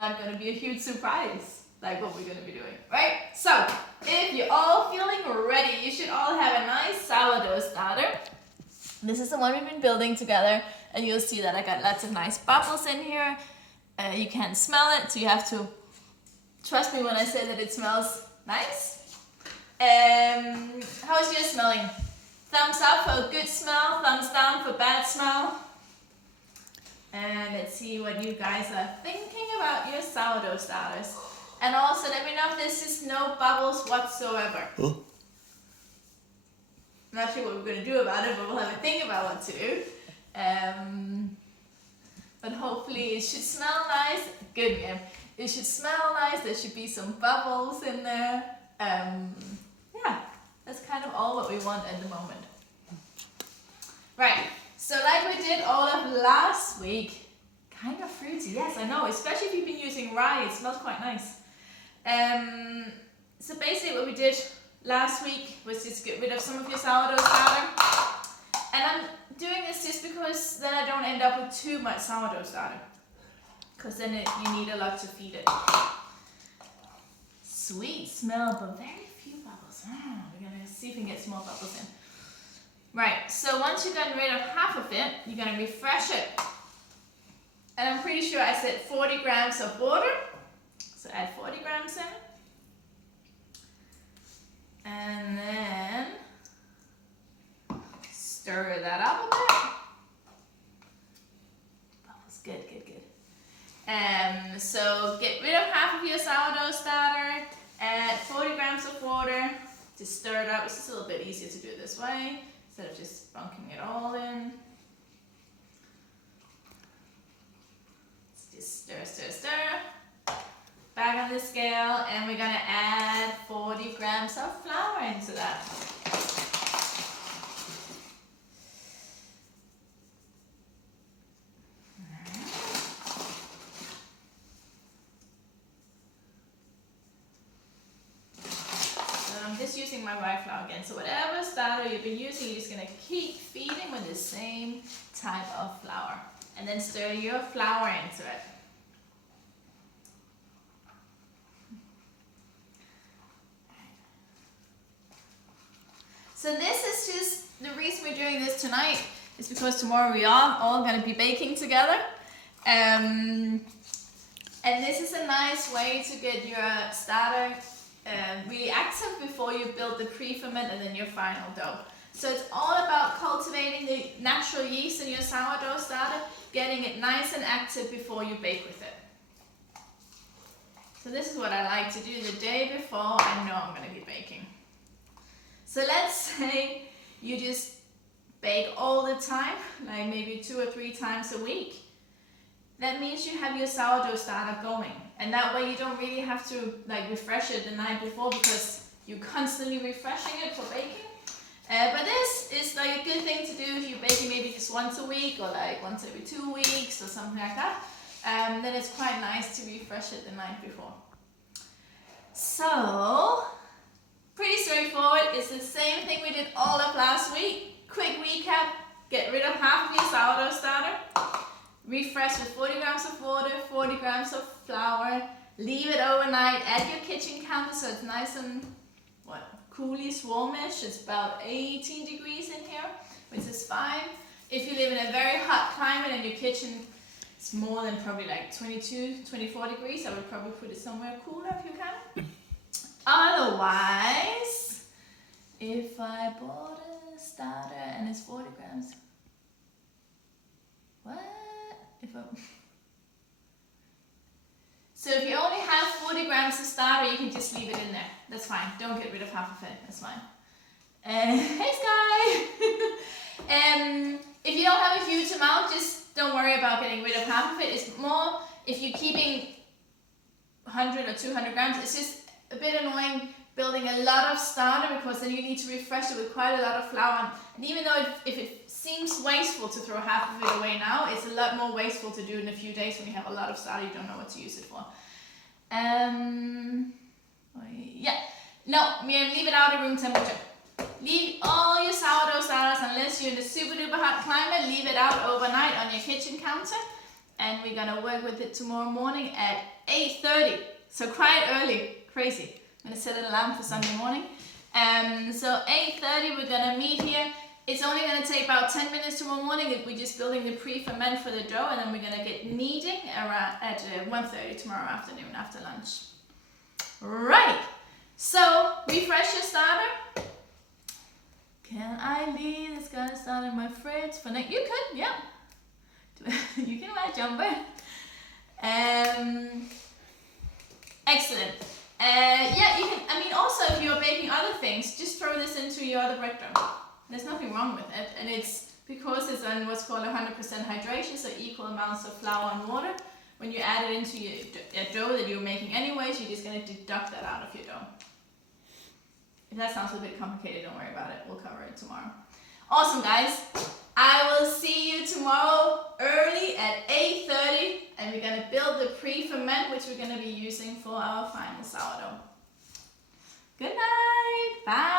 not going to be a huge surprise like what we're going to be doing, right? So if you're all feeling ready, you should all have a nice sourdough starter. This is the one we've been building together, and you'll see that I got lots of nice bubbles in here. You can smell it, so you have to trust me when I say that it smells nice. How is yours smelling? Thumbs up for a good smell, thumbs down for bad smell. And let's see what you guys are thinking about your sourdough starters. And also let me know if this is no bubbles whatsoever. Huh? I'm not sure what we're going to do about it, but we'll have a think about what to do. But hopefully it should smell nice. Good, Miriam. It should smell nice. There should be some bubbles in there. Yeah, that's kind of all what we want at the moment. Right, so like we did all of last week, kind of fruity. Yes, I know, especially if you've been using rye, it smells quite nice. So basically what we did last week was just get rid of some of your sourdough starter. And I'm doing this just because then I don't end up with too much sourdough starter. Because then you need a lot to feed it. Sweet smell, but very few bubbles. We're going to see if we can get some more bubbles in. Right, so once you've gotten rid of half of it, you're going to refresh it. And I'm pretty sure I said 40 grams of water. So add 40 grams in. And then stir that up a bit. Bubbles, good, good, good. So get rid of half of your sourdough starter, add 40 grams of water, just stir it up. It's just a little bit easier to do it this way, instead of just bunking it all in. Let's just stir, stir, stir. Back on the scale, and we're gonna add 40 grams of flour into that. Using my rye flour again. So whatever starter you've been using, you're just going to keep feeding with the same type of flour. And then stir your flour into it. So this is just, the reason we're doing this tonight is because tomorrow we are all going to be baking together. And this is a nice way to get your starter really active before you build the pre-ferment and then your final dough. So it's all about cultivating the natural yeast in your sourdough starter, getting it nice and active before you bake with it. So this is what I like to do the day before I know I'm going to be baking. So let's say you just bake all the time, like maybe 2 or 3 times a week. That means you have your sourdough starter going, and that way you don't really have to like refresh it the night before because you're constantly refreshing it for baking. But this is like a good thing to do if you're baking maybe just once a week or like once every 2 weeks or something like that. Then it's quite nice to refresh it the night before. So, pretty straightforward. It's the same thing we did all of last week. Quick recap, get rid of half of your sourdough starter. Refresh with 40 grams of water, 40 grams of flour, leave it overnight, add your kitchen counter so it's nice and coolly warmish. It's about 18 degrees in here, which is fine. If you live in a very hot climate and your kitchen is more than probably like 22, 24 degrees, I would probably put it somewhere cooler if you can. Otherwise, if I bought a starter and it's 40 grams, what? So if you only have 40 grams of starter, you can just leave it in there. That's fine. Don't get rid of half of it. That's fine. Hey Sky! If you don't have a huge amount, just don't worry about getting rid of half of it. It's more if you're keeping 100 or 200 grams, it's just a bit annoying building a lot of starter because then you need to refresh it with quite a lot of flour. And even though if it seems wasteful to throw half of it away now, it's a lot more wasteful to do in a few days when you have a lot of starter you don't know what to use it for. Yeah. No, Miriam, leave it out of room temperature. Leave all your sourdough starters, unless you're in a super duper hot climate, leave it out overnight on your kitchen counter. and we're gonna work with it tomorrow morning at 8:30. So quite early, crazy. I'm gonna set an alarm for Sunday morning. So 8:30 we're gonna meet here. It's only gonna take about 10 minutes tomorrow morning. We're just building the pre-ferment for the dough, and then we're gonna get kneading around at 1:30 tomorrow afternoon after lunch. Right, so refresh your starter. Can I leave this guy start in my fridge for next? You could, yeah. You can wear a jumper. Excellent. Yeah, you can. I mean, also if you're baking other things, just throw this into your other bread dough. There's nothing wrong with it, and it's because it's on what's called 100% hydration, so equal amounts of flour and water. When you add it into your dough that you're making anyways, you're just gonna deduct that out of your dough. If that sounds a bit complicated, don't worry about it. We'll cover it tomorrow. Awesome, guys. I will see you tomorrow early at 8:30, and we're gonna build the pre-ferment, which we're gonna be using for our final sourdough. Good night. Bye.